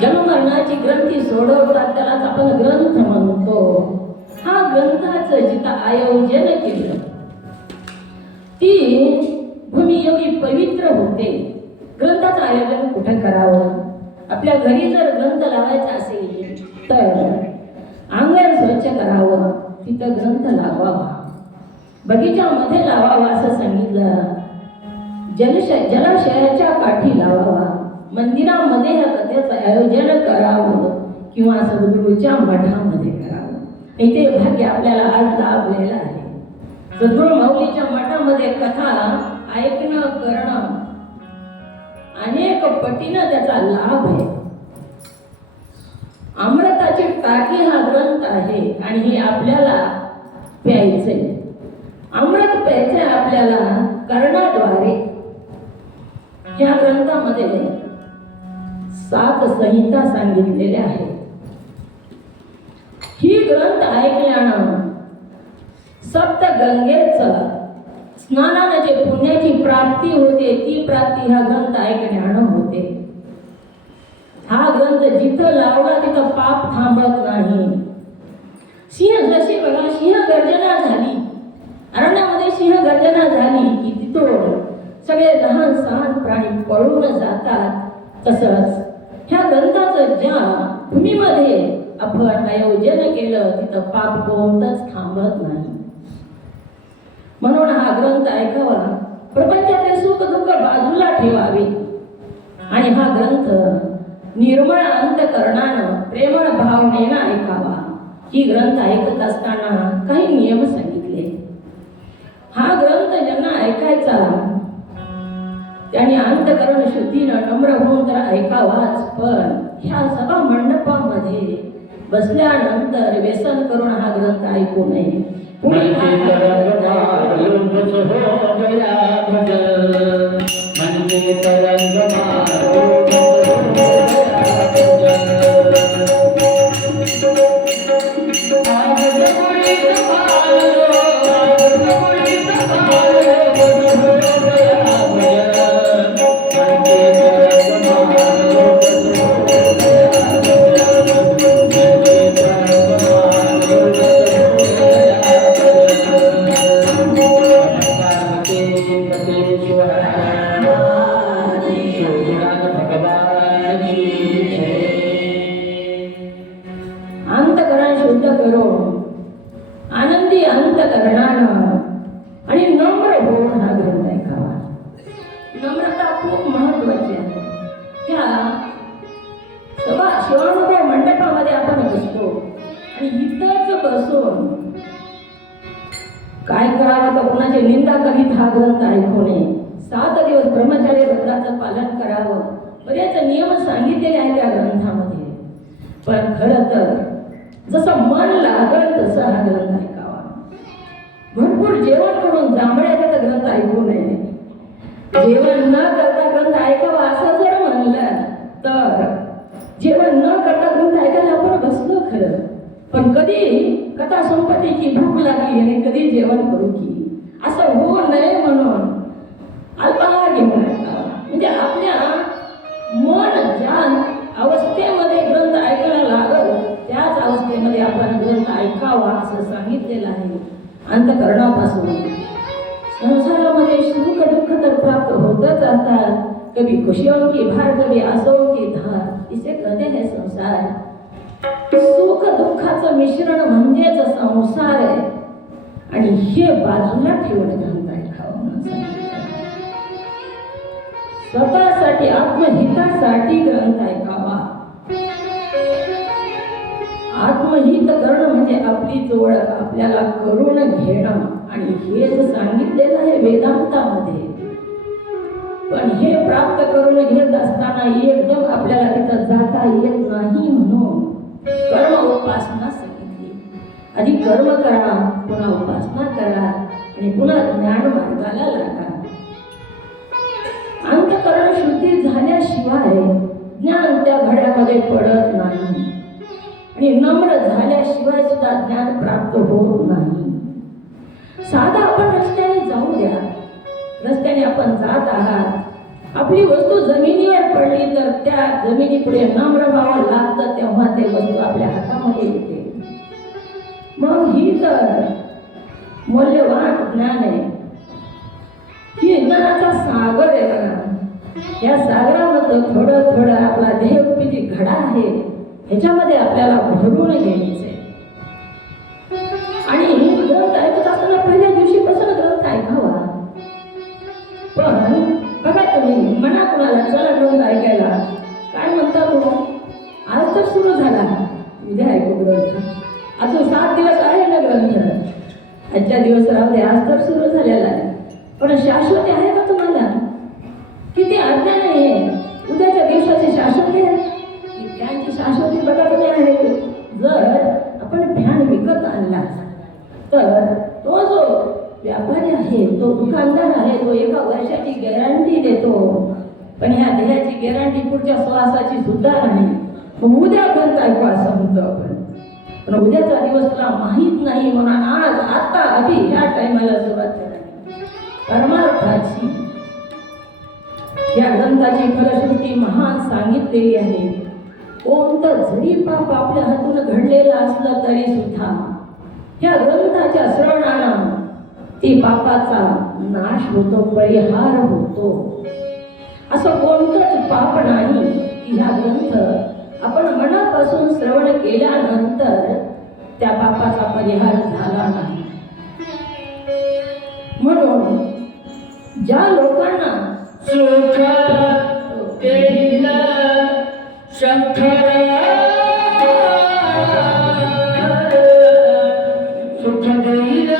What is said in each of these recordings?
जन्ममरणाची ग्रंथी सोडवतात त्यालाच आपण ग्रंथ म्हणतो. हा ग्रंथाचं जिथं आयोजन केलं ती भूमी एवढी पवित्र होते. ग्रंथाचं आयोजन कुठं करावं? आपल्या घरी जर ग्रंथ लावायचा असेल तर अंगण स्वच्छ करावं, तिथं ग्रंथ लावावा. बगीच्यामध्ये लावावा असं सांगितलं. जलाशयाच्या काठी लावावा. मंदिरामध्ये या कथेचं आयोजन करावं किंवा सद्गुरूच्या मठामध्ये करावं. इथे भाग्य आपल्याला आज लाभलेलं आहे. सद्गुरू माऊलीच्या मठामध्ये कथा ऐकणं करणं अनेक पटीनं त्याचा लाभ आहे. अमृताची टाकी हा ग्रंथ आहे आणि हे आपल्याला प्यायचे. अमृत प्यायचे आपल्याला कर्णाद्वारे. या ग्रंथामध्ये 7 संहिता सांगितलेल्या आहेत. ही ग्रंथ ऐकल्यानं सप्तगंगेचं स्नानाने जे पुण्याची प्राप्ती होते ती प्राप्ती हा ग्रंथ ऐकण्यानं होते. हा ग्रंथ जिथं लावला तिथं पाप थांबत नाही. सिंह जशी बघा सिंह गर्जना झाली, अरण्यामध्ये सिंह गर्जना झाली की तिथून सगळे लहान सहान प्राणी पळून जातात. तसंच ह्या ग्रंथाचं ज्या भूमीमध्ये आपण आयोजन केलं तिथं पाप कोणतंच थांबत नाही. म्हणून हा ग्रंथ ऐकावा. प्रपंचाचे सुख दुःख बाजूला ठेवावे आणि हा ग्रंथ निर्मळ अंतकरणानं प्रेमळ भावनेनं ऐकावा. ही ग्रंथ ऐकत असताना काही नियम सांगितले. हा ग्रंथ ज्यांना ऐकायचा त्यांनी अंतकरण शुद्धीनं नम्र होऊन तर ऐकावाच, पण ह्या सभा मंडपामध्ये बसल्यानंतर व्यसन करून हा ग्रंथ ऐकू नये. अंतकरण शुद्ध करून आनंदी अंतकरणानं आणि नम्र होऊन हा ग्रंथ ऐकावा. नम्रता खूप महत्वाची आहे. ह्या सभा शिवानुभव मंडपामध्ये आपण बसतो आणि इथंच बसून काय करावं तर कोणाची निंदा करीत हा ग्रंथ ऐकू नये. 7 दिवस ब्रह्मचार्य व्रताचं पालन करावं. बरेच नियम सांगितलेले आहेत त्या ग्रंथामध्ये. पण खरं तर जसं मन लागल तसं हा ग्रंथ ऐकावा. भरपूर जेवण करून जांभळ्याचा ग्रंथ ऐकू नये. जेवण न करता ग्रंथ ऐकावा असं जर म्हणलं तर जेवण न करता ग्रंथ ऐकायला आपण बसलो खरं, पण कधी कथा संपत्तीची भूक लागली आणि कधी जेवण करू की असं होऊ नये म्हणून अल्पाहार घेऊन ऐकावा. म्हणजे आपल्या मन ज्या अवस्थेमध्ये ग्रंथ ऐकायला लागल त्याच अवस्थेमध्ये आपण ग्रंथ ऐकावा असं सांगितलेलं आहे. अंतकरणापासून संसारामध्ये सुख दुःख तर प्राप्त होतच असतात. कभी खुशियों की भार कभी आसों की धार इसे कहते हैं संसार. सुख दुःखाचं मिश्रण म्हणजेच संसार आहे आणि हे बाजूला ठेवून ग्रंथ ऐकावं. स्वतःसाठी आत्महितासाठी ग्रंथ ऐकावा. आत्महित करणं म्हणजे आपली ओळख आपल्याला करून घेणं आणि हेच सांगितलेलं आहे वेदांतामध्ये. पण हे प्राप्त करून घेत असताना एकदम आपल्याला तिथं जाता येत नाही म्हणून कर्म उपासना सांगितली. आधी कर्म करा, पुन्हा उपासना करा आणि पुन्हा ज्ञान मार्गाला लागा. अंतकरण शुद्धी झाल्याशिवाय ज्ञान त्या घड्यामध्ये पडत नाही आणि नम्र झाल्याशिवाय सुद्धा ज्ञान प्राप्त होत नाही. साधा आपण रस्त्याने जाऊ द्या, रस्त्याने आपण जात आहात आपली वस्तू जमिनीवर पडली तर त्या जमिनीपुढे नम्र व्हावं लागतं, तेव्हा ते वस्तू आपल्या हातामध्ये येते. मग ही तर मौल्यवान ज्ञान आहे. ही ज्ञानाचा सागर आहे बघा. या सागरामध्ये थोडं थोडं आपला देहरूपी घडा आहे, ह्याच्यामध्ये आपल्याला भरून घ्यायचे. आणि ग्रंथ ऐकत असताना पहिल्या दिवशीपासून ग्रंथ ऐकावा. पण बघा तुम्ही म्हणा कुणाला चला ग्रंथ ऐकायला, काय म्हणता तो? आज तर सुरू झाला, उद्या ऐकू ग्रंथ. अजून 7 दिवस आहे ना ग्रंथ, आजच्या दिवस राहू दे, आज तर सुरू झालेला आहे. पण शाश्वती आहे का तुम्हाला? किती अज्ञान आहे. उद्याच्या दिवसाची शाश्वती आहे, त्यांची शाश्वती बघा तुम्ही आहे. जर आपण फॅन विकत आणला तर तो जो व्यापारी आहे, तो दुकानदार आहे, तो 1 वर्षाची गॅरंटी देतो. पण ह्या देहाची गॅरंटी पुढच्या श्वासाची सुद्धा नाही. मग उद्या ग्रंथ ऐकू असं म्हणतो आपण. पण उद्याचा दिवस तुला माहीत नाही, म्हणून आज आता अभि ह्या टायमाला सुरुवात करावी परमार्थाची. या ग्रंथाची फलश्रुती महान सांगितलेली आहे. कोणतं जरी पाप आपल्या हातून घडलेलं असलं तरी सुद्धा या ग्रंथाच्या श्रवणानं ती पापाचा नाश होतो, परिहार होतो. असं कोणतंच पाप नाही की ह्या ग्रंथ आपण मनापासून श्रवण केल्यानंतर त्या पापाचा परिहार झाला नाही. म्हणून ज्या लोकांना सुख देईल शंकर, सुख देईल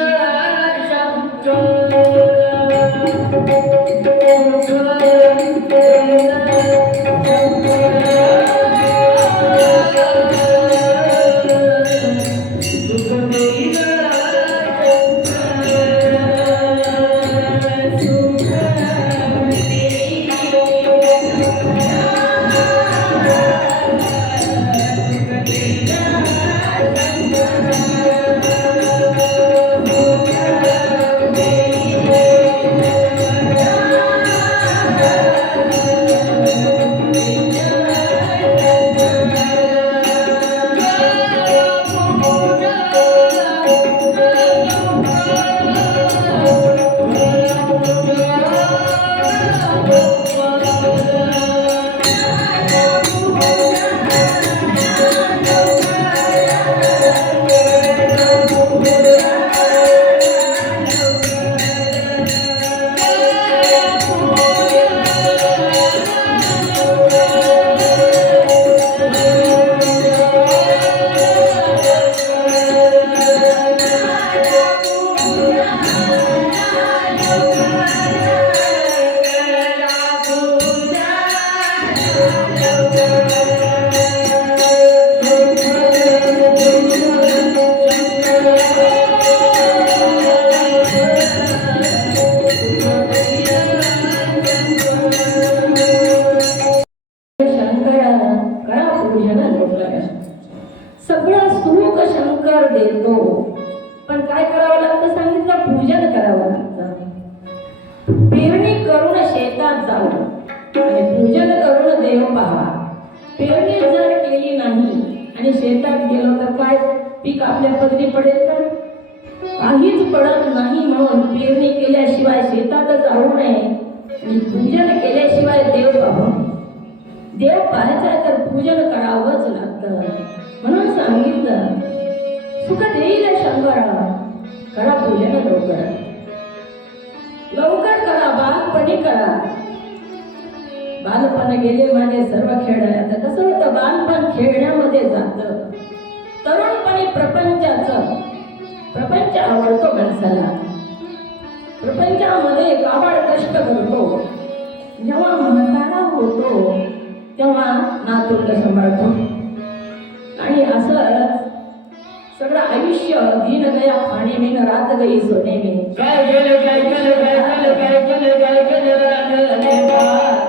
सगळं सुख शंकर देतो. पण काय करावं लागतं सांगितलं? पूजन करावं लागतं. पेरणी करून शेतात जावं आणि पूजन करून देव पहावा. पेरणी जर केली नाही आणि शेतात गेलो तर काय पीक आपल्या पदरी पडेल का? काहीच पडत नाही. म्हणून पेरणी केल्याशिवाय शेतात जाऊ नये आणि पूजन केल्याशिवाय देव पाहू नये. देव पाहायचा तर पूजन करावंच लागतं. म्हणून सांगितलं सुख देईल शंकर, करा पूजन लवकर लवकर करा, बालपणी करा. बालपण गेले माझे सर्व खेळण्यात. कसं होतं? बालपण खेळण्यामध्ये जातं. तरुणपणी प्रपंच आवडतो माणसाला. प्रपंचामध्ये काबाड कष्ट करतो. जेव्हा म्हातारा होतो तेव्हा नातूंड सांभाळतो. आणि असं सगळं आयुष्य दिन गया खाणे में न रात गई सोने में. काय केलं काय केलं काय केलं काय केलं काय केलं काय केलं काय केलं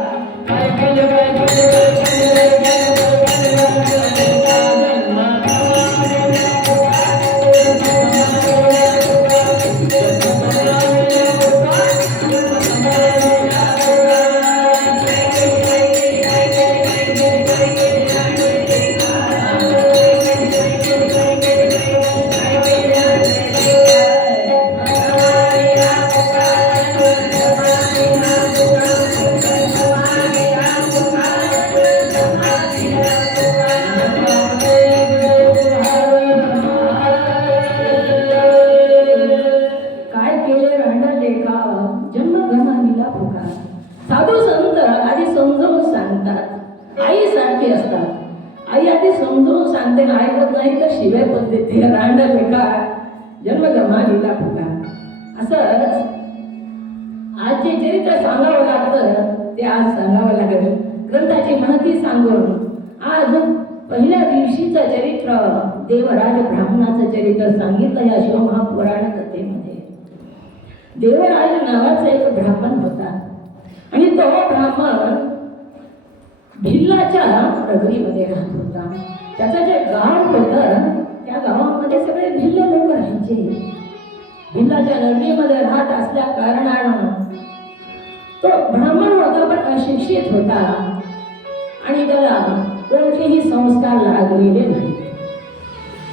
आईसारखी असतात. आई आधी समजून सांगते ना, ऐकत नाही तर शिवाय पण देते. रांड बेकार जन्म गमालीला फुगा. असंच आज जे चरित्र सांगावं लागतं ते आज सांगावं लागेल. ग्रंथाची माहिती सांगून आज पहिल्या दिवशीचं चरित्र, देवराज ब्राह्मणाचं चरित्र सांगितलं या शिवमहापुराण कथेमध्ये. देवराज नावाचा एक ब्राह्मण होता आणि तो ब्राह्मण भिल्लाच्या नगरीमध्ये राहत होता. त्याचं जे गाव होतं त्या गावामध्ये सगळे भिल्ल लोक राहायचे. भिल्लाच्या नगरीमध्ये राहत असल्या कारणानं तो ब्राह्मण होता पण अशिक्षित होता आणि त्याला कोणतेही संस्कार लागलेले नाही.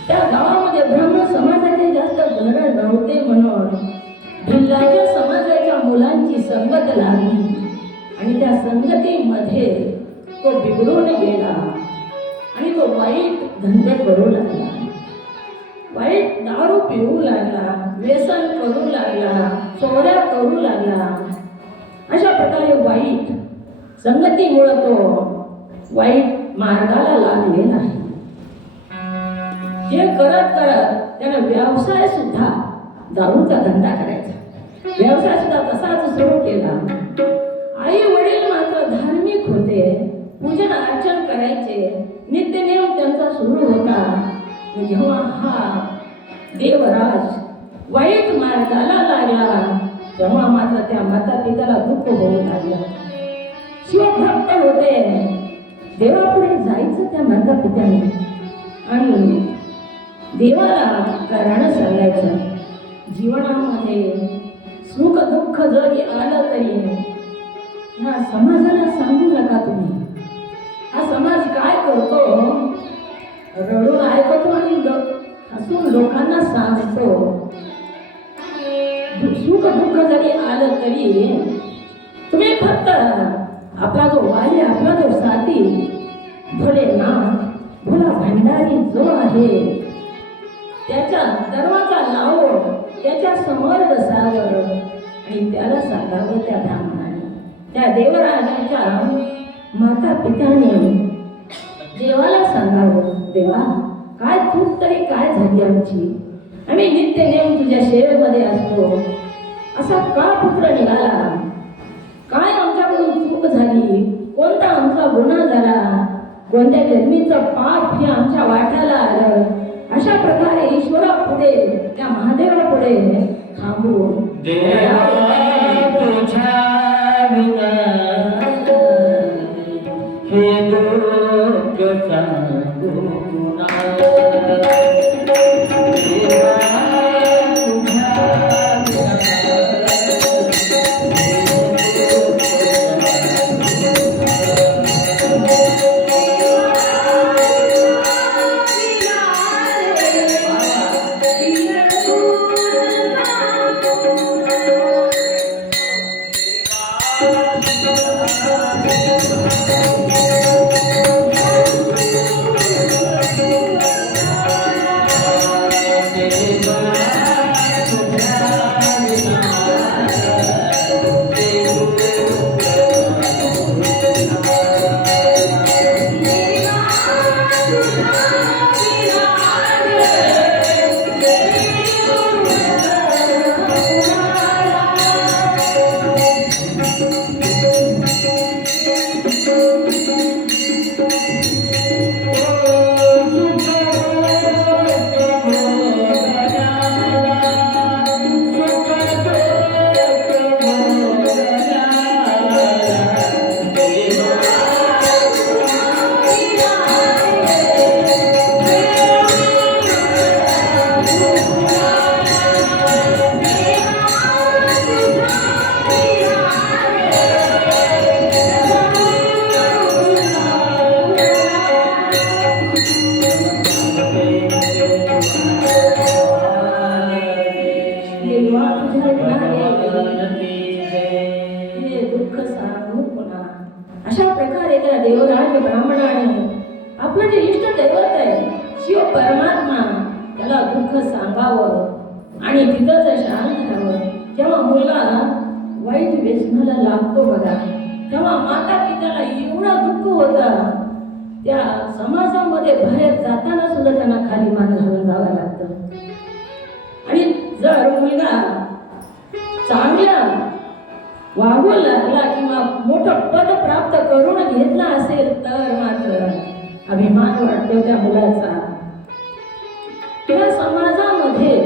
त्या गावामध्ये ब्राह्मण समाजाचे जास्त घर नव्हते म्हणून भिल्लाच्या समाजाच्या मुलांची संगत लागली आणि त्या संगतीमध्ये तो बिघडून गेला आणि तो वाईट धंदे करू लागला. वाईट दारू पिऊ लागला, व्यसन करू लागला, चोऱ्या करू लागला. अशा प्रकारे वाईट संगतीमुळे तो वाईट मार्गाला लागलेला आहे. हे करत करत त्याने व्यवसाय सुद्धा, दारूचा धंदा करायचा, व्यवसाय सुद्धा तसाच सुरू केला. आई वडील मात्र धार्मिक होते, पूजन अर्चन करायचे, नित्यनेम त्यांचा सुरू होता. जेव्हा हा देवराज वाईट मार्गाला लागला तेव्हा मात्र त्या माता पित्याला दुःख होऊ लागलं. शिवभक्त होते, देवापुढे जायचं त्या माता पित्याने आणि देवाला कारण सांगायचं. जीवनामध्ये सुख दुःख जरी आलं तरी या समाजाला सांगू नका तुम्ही. हा समाज काय करतो, रडून ऐकतो आणि हसून लोकांना सांगतो. सुख दुःख जरी आलं तरी तुम्ही फक्त आपला जो वाली, आपला जो साथी भोलेनाथ, भोला भंडारी जो आहे त्याचा दरवाजा लावून त्याच्या समोर बसावं आणि त्याला सांगावं. त्या ब्राह्मणाने, त्या देवराजाच्या माता पित्याने देवाला सांगावं, देवा काय चूक तरी काय झाली आमची, आम्ही नित्य नेम तुझ्या सेवेमध्ये असतो, असा का पुत्र निघाला, काय आमच्याकडून चूक झाली, कोणता आमचा गुन्हा झाला, कोणत्या जन्मीचं पाप हे आमच्या वाट्याला आलं. अशा प्रकारे ईश्वरा पुढे, त्या महादेवा पुढे थांबून अशा प्रकारे त्या देवराज ब्राह्मणाने आपलं जे इष्ट दैवत आहे शिव परमात्मा त्याला दुःख सांगावं आणि तिथंच शांत राहावं. जेव्हा मुलगा वाईट व्यसनाला लागतो बघा, तेव्हा माता पित्याला एवढा दुःख होता त्या समाजामध्ये बाहेर जाताना सुद्धा त्यांना खाली मान घालून जावं लागतं. आणि जर मुलगा चांगला वागू लागला किंवा मोठं पद प्राप्त करून घेतला असेल तर मात्र अभिमान वाटतो त्या मुलाचा. त्या समाजामध्ये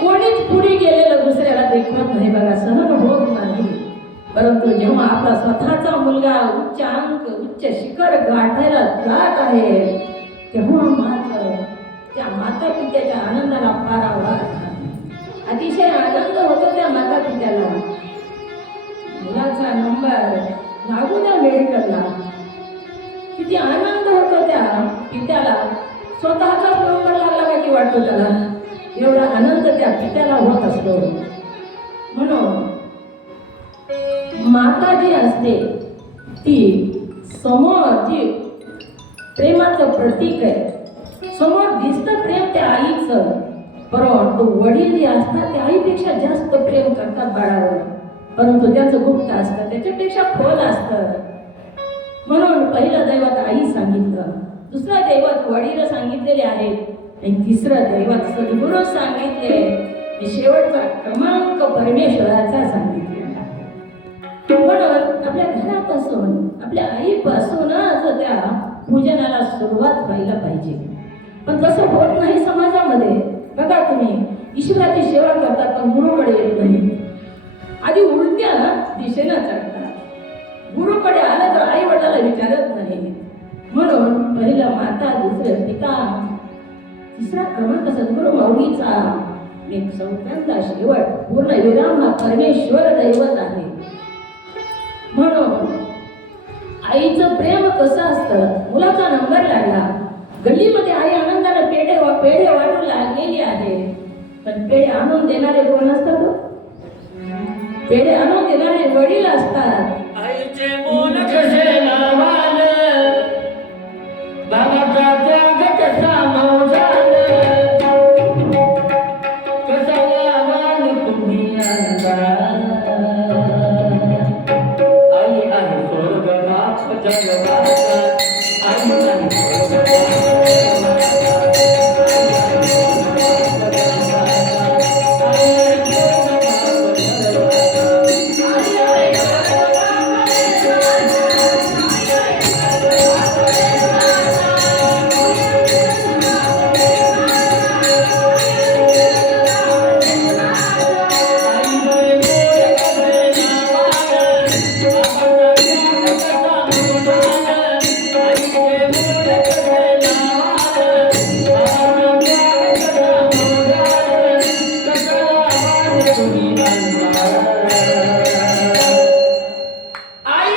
कोणीच पुढे गेलेलं दुसऱ्याला देखवत नाही बघा, सहन होत नाही. परंतु जेव्हा आपला स्वतःचा मुलगा उच्च अंक उच्च शिखर गाठायला जात आहे तेव्हा मात्र त्या माता पित्याच्या आनंदाला फार आवाज अतिशय आनंद होतो त्या माता पित्याला. मुलाचा नंबर लागू द्या मेडिकलला, किती आनंद होतो त्या पित्याला. स्वतःचाच नंबर लागला का की वाटतो त्याला, एवढा आनंद त्या पित्याला होत असतो. म्हणून माता जी असते ती समोर जी प्रेमाचं प्रतीक आहे, समोर दिसतं प्रेम त्या आईचं, परंतु वडील जे असतात त्या आईपेक्षा जास्त प्रेम करतात बाळावर, परंतु त्याचं गुप्त असतं, त्याच्यापेक्षा खोल असतं. म्हणून पहिलं दैवत आई सांगितलं, दुसरं दैवत वडील सांगितलेले आहेत आणि तिसरं दैवत सद्गुरू सांगितले, शेवटचा क्रमांक परमेश्वराचा सांगितलेला. म्हणून आपल्या घरापासून आपल्या आईपासूनच त्या पूजनाला सुरुवात व्हायला पाहिजे. पण तसं होत नाही समाजामध्ये. बघा तुम्ही ईश्वराची सेवा करतात पण गुरुकडे येत नाही, आधी उलट्या दिशेनं चढतात. गुरुकडे आलं तर आई वडिलाला विचारत नाही. म्हणून पहिलं माता, दुसरं पिता, तिसरा क्रमांक सद्गुरू माऊलीचा, एक चौथ्यांदा शेवट पूर्ण विराम हा परमेश्वर दैवत आहे. म्हणून आईचं प्रेम कसं असतं, मुलाचा नंबर लागला, गल्लीमध्ये आई आनंदाने पेढे वाटू लागलेली आहे, पण पेढे आणून देणारे कोण असतात? पेढे आणून देणारे वडील असतात. आईचे मन कसे लावाल, बाबाचा त्याग कसा मौजाल, कसा लावाल तुम्ही आई आहे स्वर्गनाथ जगवाचा, आई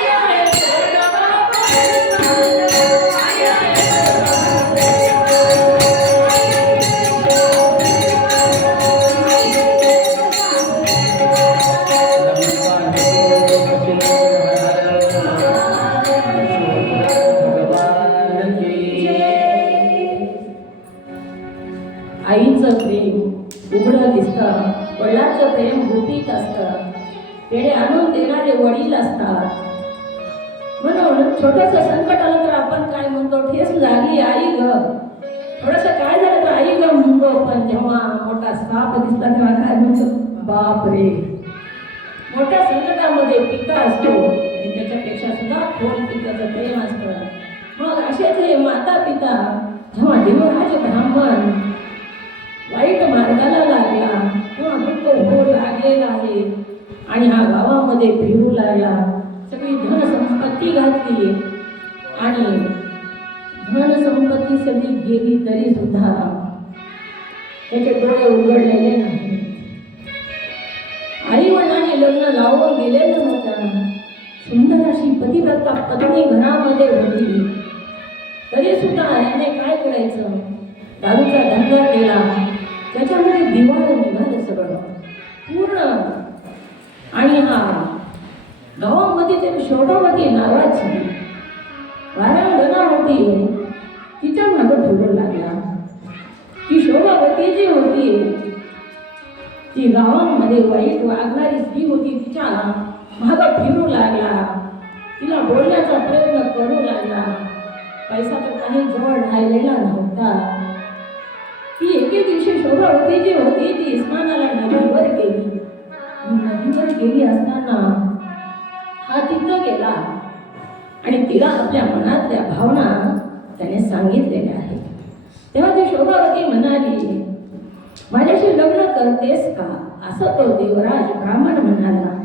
आहे आईचं प्रेम उघडं दिसतं, वडिलांचं प्रेम गुपित असतं, पेढे आणून देणारे वडील असतात. म्हणून छोटंसं संकट आलं तर आपण काय म्हणतो, ठेस लागली आई ग, थोडंसं काय झालं तर आई ग म्हणतो. पण जेव्हा मोठा साप दिसला तेव्हा काय म्हणतो, बाप रे. मोठ्या संकटामध्ये पिता असतो आणि त्याच्यापेक्षा सुद्धा खोल पित्याचं प्रेम असतं. मग असेच हे माता पिता जेव्हा देवराज ब्राह्मण वाईट मार्गाला लागला किंवा दुःख होऊ लागलेला आहे आणि हा गावामध्ये फिरू लागला, सगळी धनसंपत्ती घातली आणि धनसंपत्ती सगळी गेली तरी सुद्धा त्याचे डोळे उघडलेले नाही. आई वडिलांनी लग्न लावून गेलेलं होतं, सुंदर अशी पतिव्रता पत्नी घरामध्ये होती, तरी सुद्धा याने काय करायचं, दारूचा धंदा केला, त्याच्यामध्ये दिवाळ निघालं सगळं पूर्ण. आणि हा गावामध्ये ते शोभावती नावाची वारांगणा होती, तिच्या मागं फिरू लागला. ती शोभावती जी होती ती गावामध्ये वाईट वागणारी स्त्री होती, तिच्या मागं फिरू लागला, तिला बोलण्याचा प्रयत्न करू लागला. पैसा तर काही जवळ राहिलेला नव्हता. ती एके दिवशी शोभावती जी होती ती स्नानाला नदीवर गेली. नदीवर गेली असताना हा तिथं गेला आणि तिला आपल्या मनातल्या भावना त्याने सांगितलेल्या आहेत. तेव्हा ती शोभावती म्हणाली, माझ्याशी लग्न करतेस का, असं तो देवराज ब्राह्मण म्हणाला.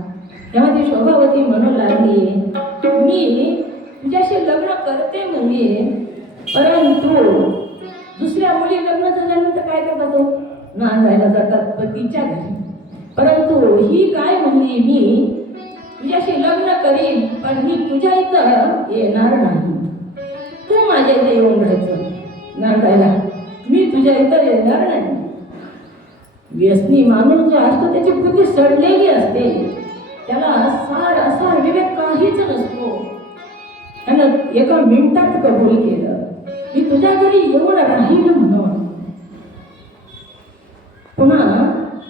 तेव्हा ती शोभावती म्हणू लागली, मी तुझ्याशी लग्न करते म्हणजे, परंतु दुसऱ्या मुली लग्न झाल्यानंतर काय करतात, तो नांदायला जातात पतीच्या घरी. परंतु ही काय म्हणली, मी तुझ्याशी लग्न करीन पण मी तुझ्या इथं येणार नाही. तू माझ्या इथे येऊन राहायचं नांदायला, मी तुझ्या इथं येणार नाही. व्यसनी माणूस जो असतो त्याची बुद्धी सडलेली असते, त्याला सार असार विवेक काहीच नसतो. त्यानं एका मिनिटात कबूल केलं, मी तुझ्या घरी येऊन राहील म्हणून. पुन्हा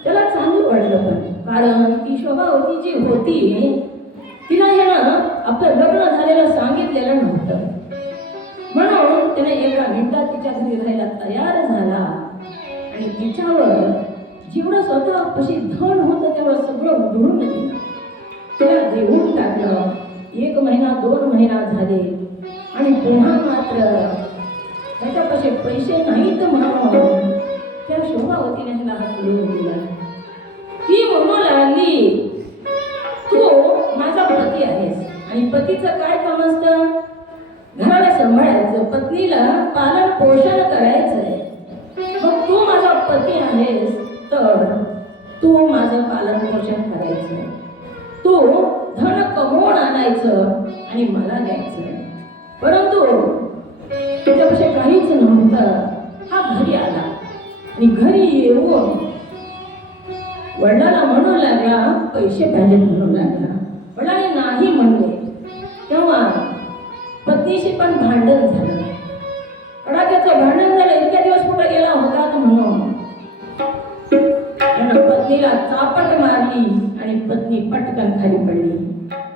त्याला चांगलं वाटलं, पण कारण ती शोभावती जी होती तिला हे ना आपलं लग्न झालेलं सांगितलेलं नव्हतं. म्हणून त्याने एका मिनिटात तिच्या घरी राहायला तयार झाला आणि तिच्यावर जेवढं स्वतःपाशी धन होतं तेवढं सगळं उधळून दिलं, तिला देऊन टाकलं. 1 महिना 2 महिना झाले आणि पुन्हा मात्र त्याच्यापाशी पैसे नाहीत म्हणून त्या शोभावतीने ह्याला हात मिळवून दिला. ती म्हणू लागली, तू माझा पती आहेस आणि पतीचं काय काम असतं, घराला सांभाळायचं, पत्नीला पालन पोषण करायचंय. मग तू माझा पती आहेस तर तू माझं पालन पोषण करायचं, तू धन कमवून आणायचं आणि मला द्यायचं. परंतु त्याच्यापेक्षा काहीच नव्हतं. हा घरी आला आणि घरी येऊन वडिलांना म्हणू लागला, पैसे पाहिजे म्हणू लागला. वडिलांनी नाही म्हणले. तेव्हा पत्नीशी पण भांडण झालं, कडाक्याचं भांडण झालं. इतक्या दिवस कुठे गेला होता म्हणून त्यानं पत्नीला चापट मारली आणि पत्नी पटकन खाली पडली.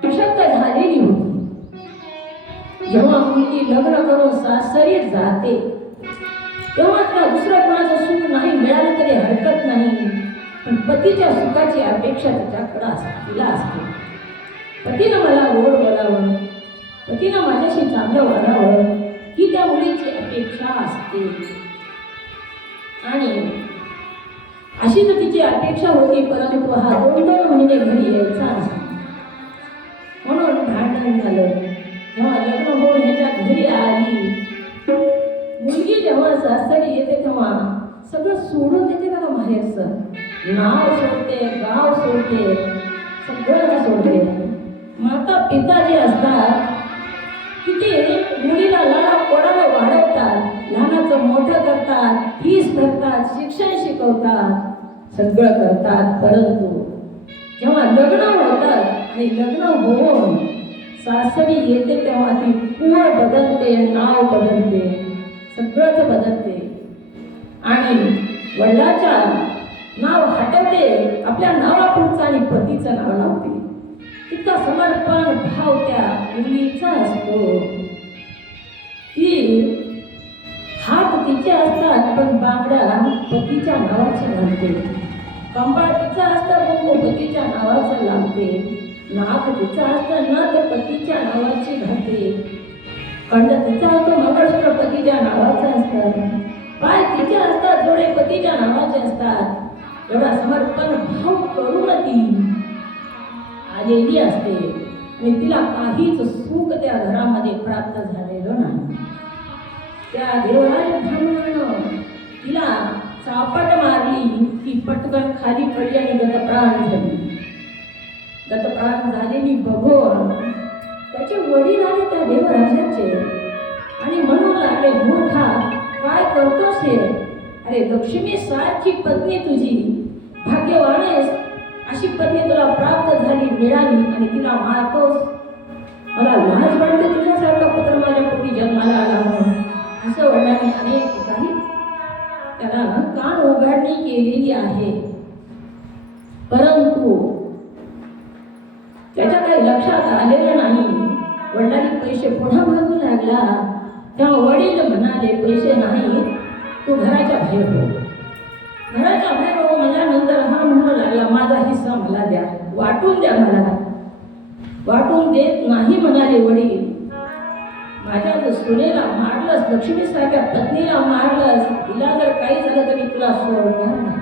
अशक्त झालेली होती. जेव्हा मुलगी लग्न करून सासरी जाते तेव्हा तिला दुसऱ्या कोणाचं सुख नाही मिळालं तरी हरकत नाही, पण पतीच्या सुखाची अपेक्षा तिच्याकडं तिला असते. पतीनं मला गोड बोलावं, पतीनं माझ्याशी चांगलं वागावं ही त्या मुलीची अपेक्षा असते. आणि अशी तर तिची अपेक्षा होती, परंतु हा 2-2 महिने घरी यायचा असतो. म्हणून भांडण झालं. जेव्हा लग्न होऊन ह्याच्या घरी आली, मुलगी जेव्हा सासरी येते तेव्हा सगळं सोडून देते का बाहेरचं, नाव सोडते, गाव सोडते, सगळं सोडते. माता पिता जे असतात किती मुलीला लाडा कोडाला वाढवतात, लहानाचं मोठं करतात, फीस भरतात, शिक्षण शिकवतात, सगळं करतात. परंतु जेव्हा लग्न होतात आणि लग्न होऊन सासरी येते तेव्हा ती कुळ बदलते, नाव बदलते, सगळंच बदलते आणि वडिलाच्या नाव हटवते, आपल्या नावापुढचं आणि पतीचं नाव लावते. तितका समर्पण भाव त्या मुलीचा असतो. ती हात तिचे असतात पण बांगड्या पतीच्या नावाचे घालते, कंपाळ तिचा असतं कुंकू पतीच्या नावाचं लावते, नाक तिचा असतं नथ पतीच्या नावाची घालते, कंड तिचा असतो मंगळसूत्र पतीच्या नावाचं असतं, पाय तिचे असतात जोडे पतीच्या नावाचे असतात. एवढा समर्पण भाव करून ती आलेली असते आणि तिला काहीच सुख त्या घरामध्ये प्राप्त झालेलं नाही. त्या देवराज ब्राह्मणानं तिला चापट मारली, ती पटकन खाली पडली आणि गतप्राण झाली. गतप्राण झालेली बघून त्याचे वडील आले त्या देवराजाचे आणि म्हणू लागले, मूर्खा काय करतोस हे, अरे लक्ष्मी सारखी पत्नी तुझी, भाग्यवान आहेस, अशी पत्नी तुला प्राप्त झाली, मिळाली आणि तिला मारतोस. मला लाज वाटते तुझ्यासारखा पुत्र माझ्या पोटी जन्माला आला म्हणून. असं वडिलांनी अनेक ठिकाणी त्याला कान उघडणी केलेली आहे. परंतु त्याच्या काही लक्षात आलेलं नाही. वडिलांनी पैसे पुन्हा मागू लागला तेव्हा वडील म्हणाले, पैसे नाही, तू घराच्या बाहेर हो. घराच्या बाहेर हो म्हणल्यानंतर हा म्हणू लागला, माझा हिस्सा मला द्या, वाटून द्या मला. वाटून देत नाही म्हणाले वडील. माझ्या जर सुनेला मारलंस, लक्ष्मीसारख्या पत्नीला मारलंस, तिला जर काही झालं तर मी तुला सोडणार नाही.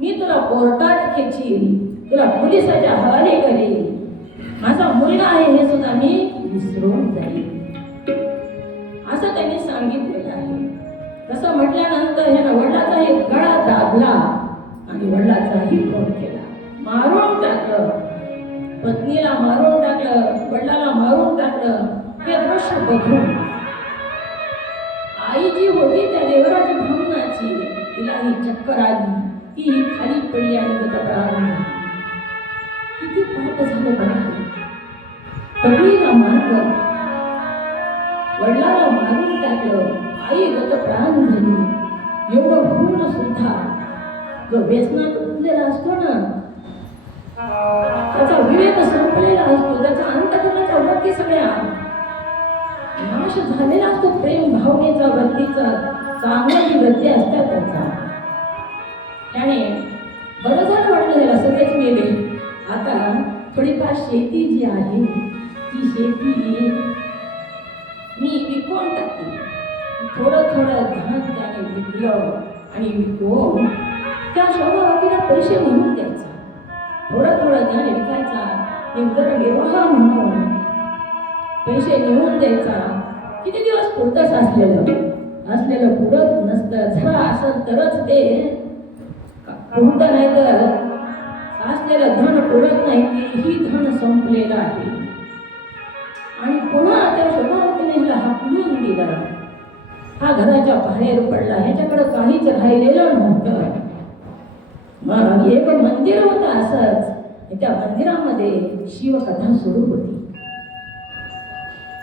मी तुला कोर्टात खेचील, तुला पोलिसाच्या हवाले करेल. माझा मुलगा आहे हे सुद्धा मी विसरून जाईल, असं त्यांनी सांगितलेलं आहे. तसं म्हटल्यानंतर ह्यानं वडिलाचाही गळा दाबला आणि वडिलाचाही खून केला, मारून टाकलं. पत्नीला मारून टाकलं, वडिलाला मारून टाकलं. हे दृश्य बघून आई जी होती त्या देवराज ब्राह्मणाची, तिलाही चक्कर आली, ती खाली पडली आणि गतप्राण झाली. किती पाप झालं बघा. पत्नीला मारलं, वडिलाला मारून टाकलं, आई गतप्राण झाली. एवढं होऊन सुद्धा जो व्यसनात उतरलेला असतो ना, त्याचा विवेक संपलेला असतो, त्याचा अंतःकरणाच्या वरती सगळ्या नाश झालेला असतो. प्रेम भावनेचा, वृत्तीचा, चांगली वृत्ती असतात त्याचा. त्याने बरं झालं वाटलं, त्याला सगळेच मेले. आता थोडीफार शेती जी आहे ती शेती मी विकून टाकली. थोडं थोडं धन त्याने विकलं आणि विकून त्या शोभावतीला पैसे म्हणून द्यायचा. थोडं थोडं त्याने विकायचा, उदरनिर्वाह म्हणून पैसे नेऊन द्यायचा. किती दिवस पुरतच असलेलं पुरत नसतं. जरा असं तरच ते पुरतं, नाही तर असलेलं धन पुरत नाही. तेही धन संपलेलं आहे. आणि पुन्हा त्या शोभावतीने ह्याला हाकलून दिलं. हा घराच्या बाहेर पडला, ह्याच्याकडं काहीच राहिलेलं नव्हतं. मग एक मंदिर होतं असंच. त्या मंदिरामध्ये शिवकथा सुरू होती.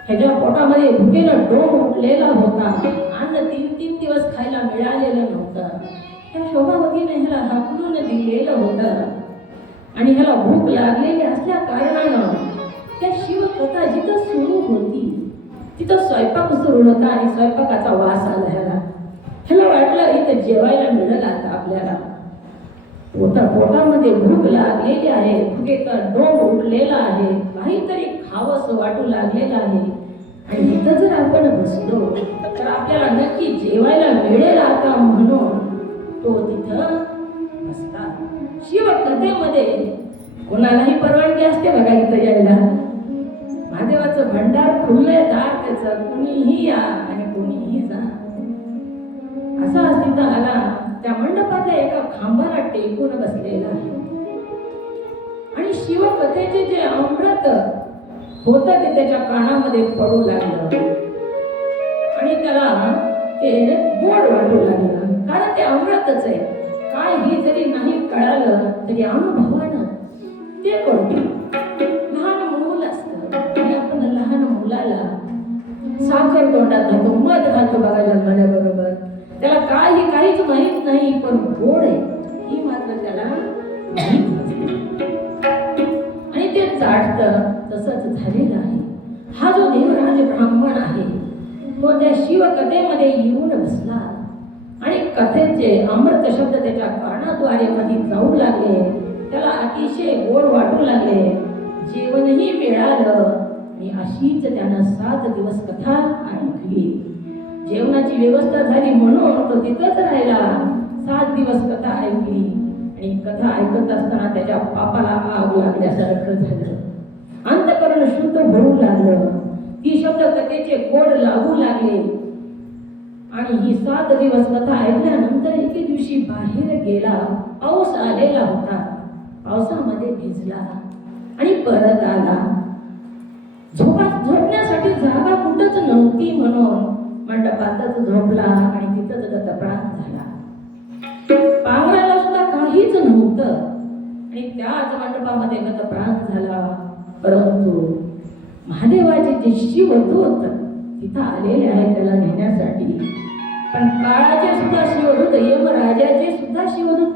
ह्याच्या पोटामध्ये भुकेनं डोंग उठलेला होता. अन्न 3-3 दिवस खायला मिळालेलं नव्हतं. त्या शोभावतीने ह्याला हाकलून दिलेलं होतं. आणि ह्याला भूक लागलेली असल्या कारणानं त्या शिवकथा जिथं सुरू होती तिथं स्वयंपाक सुरू होता आणि स्वयंपाकाचा वास आला ह्याला. ह्याला वाटलं इथं जेवायला मिळेल आता आपल्याला. पोटामध्ये भूक लागलेली आहे, भुकेचा डोंग उठलेला आहे, काहीतरी खावंसं वाटू लागलेलं आहे. आणि इथं जर आपण बसलो तर आपल्याला नक्की जेवायला मिळेल आता म्हणून तो तिथं बसला. शिवकथेमध्ये कोणालाही परवानगी असते बघा इथं यायला. महादेवाचं भंडार खुललंय दार त्याचं, कुणीही या आणि कुणीही जा. असा तिथं आला, त्या मंडपातल्या एका खांबाला टेकून बसलेला आहे. आणि शिवकथेचे जे अमृत होतं ते त्याच्या कानामध्ये पडू लागलं आणि त्याला ते गोड वाटू लागलं. कारण ते अमृतच आहे. काही जरी नाही कळालं तरी अनुभवानं ते कळतं. लहान मूल असतं आणि आपण लहान मुलाला साखर तोंडात घालतो, मध घालतो बघायला माझ्याबरोबर. त्याला काहीच माहीत नाही, पण गोड आहे ही मात्र त्याला माहीत नसते आणि ते चाटतं. तसंच झालेलं आहे. हा जो देवराज ब्राह्मण आहे तो त्या शिवकथेमध्ये येऊन बसला आणि कथेचे अमृत शब्द त्याच्या कानाद्वारे मध्ये जाऊ लागले. त्याला अतिशय गोड वाटू लागले. जेवणही मिळालं आणि अशीच त्यानं 7 दिवस कथा ऐकली. जेवणाची व्यवस्था झाली म्हणून तो तिथंच राहिला. 7 दिवस कथा ऐकली आणि कथा ऐकत असताना त्याच्या पापाला आग लागल्यासारखं झालं. अंतःकरण शुद्ध होऊ लागलं. ती शब्द कथेचे गोड लागू लागले. आणि ही 7 दिवस कथा ऐकल्यानंतर एके दिवशी बाहेर गेला. पाऊस आलेला होता. पावसामध्ये भिजला आणि परत आला. झोपण्यासाठी जागा कुठंच नव्हती म्हणून मंडपातच झोपला आणि तिथंच गतप्राण झाला. पांघरायला सुद्धा काहीच नव्हतं आणि त्याच मंडपामध्ये गतप्राण झाला. परंतु महादेवाचे जे शिवदूत तिथं आलेले आहेत त्याला नेण्यासाठी. पण काळाचे सुद्धा शिवदूत, यमराजाचे सुद्धा शिवदूत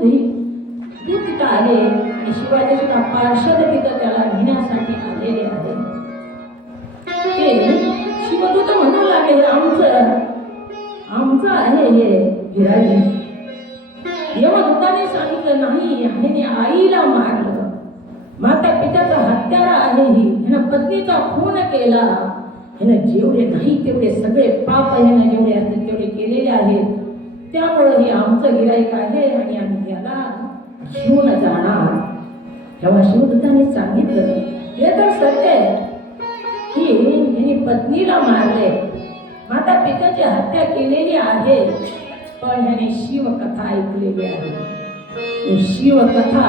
दूत तिथं आले आणि शिवाचे सुद्धा पार्षद तिथं त्याला नेण्यासाठी आलेले आहेत. ते शिवदूत म्हणू लागले आहे आमचं आहे हे गिराईक. यमदूताने सांगितलं नाही, ह्याने आईला मारलं, माता पित्याचा हत्यारा आहे ही, ह्यानं पत्नीचा खून केला, ह्यानं जेवढे नाही तेवढे सगळे पाप ह्यानं जेवढे असतील तेवढे केलेले आहेत, त्यामुळे हे आमचं गिराईक आहे आणि आम्ही याला घेऊन जाणार. तेव्हा शिवदूताने सांगितलं हे तर सत्य आहे की ह्याने पत्नीला मारले, माता पित्याची हत्या केलेली आहे, पण ह्याने शिवकथा ऐकलेली आहे. ही शिवकथा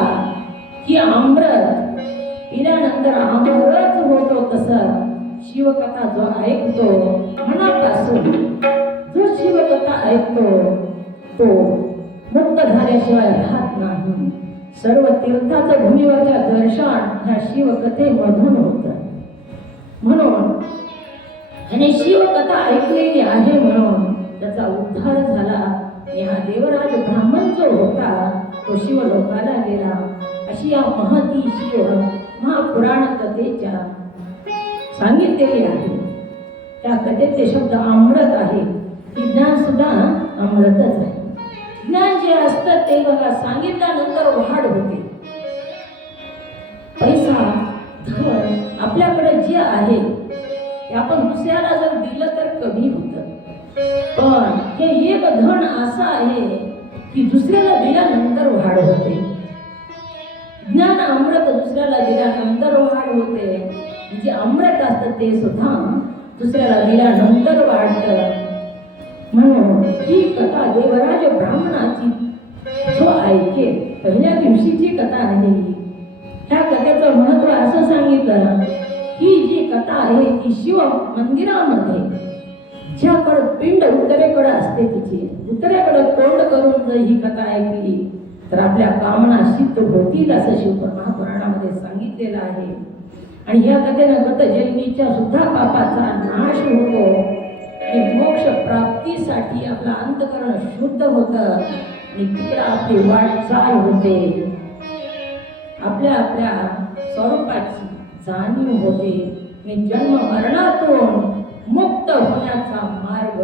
ही अमृत पिल्यानंतर अमृत होतो, तसं शिवकथा जो ऐकतो मनापासून, जो शिवकथा ऐकतो तो मुक्त झाल्याशिवाय राहत नाही. सर्व तीर्थाचं भूमीवरच्या दर्शन ह्या शिवकथेमधून होतं. म्हणून ह्याने शिवकथा ऐकलेली आहे म्हणून त्याचा उद्धार झाला आणि हा देवराज ब्राह्मण जो होता तो शिवलोकाला गेला. अशी या महती शिव महापुराण कथेच्या सांगितलेली आहे. त्या कथेचे शब्द अमृत आहे, की ज्ञान सुद्धा अमृतच आहे. ज्ञान जे असतं ते बघा सांगितल्यानंतर वाढ होते. पैसा धन आपल्याकडे जे आहे ते आपण दुसऱ्याला जर दिलं तर कमी होतं, पण हे एक धन असं आहे की दुसऱ्याला दिल्यानंतर वाढ होते. ज्ञान अमृत दुसऱ्याला दिल्यानंतर वाढ होते. जे अमृत असतं ते सुद्धा दुसऱ्याला दिल्यानंतर वाढतं. म्हणून ही कथा देवराज ब्राह्मणाची जो ऐके पहिल्या दिवशीची कथा आहे. ह्या कथेचं महत्व असं सांगितलं ही जी कथा आहे ती शिव मंदिरामध्ये ज्याकडं पिंड उत्तरेकडे असते तिची उत्तरेकडे तोंड करून जर ही कथा ऐकली तर आपल्या कामना सिद्ध होतील असं महापुराणामध्ये सांगितलेलं आहे. आणि या कथेनं गत जन्मीच्या सुद्धा पापाचा नाश होतो आणि मोक्ष प्राप्तीसाठी आपलं अंतकरण शुद्ध होतं आणि तिकडं आपली वाटचाल होते. आपल्या आपल्या स्वरूपाची जाणीव होते आणि जन्म मरणातून मुक्त होण्याचा मार्ग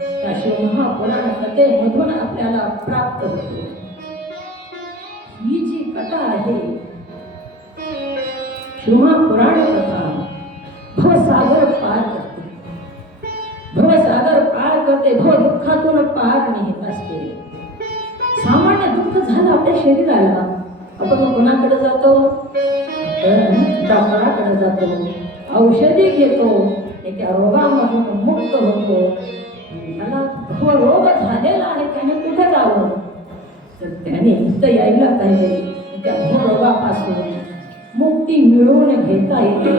त्या शिवमहापुराण कथेमधून आपल्याला प्राप्त होतो. ही जी कथा आहे शिवमहापुराण कथा भवसागर पार करते, भवसागर पार करते, भव दुःखातून पार नेत असते. सामान्य दुःख झालं आपल्या शरीराला, आपण कोणाकडे जातो? डॉक्टराकडे जातो, औषधी घेतो, त्या रोगामधून मुक्त होतो. त्याला रोग झालेला आहे त्याने कुठे जावं? तर त्याने इथं यायला पाहिजे. त्या रोगापासून मुक्ती मिळवून घेता येते.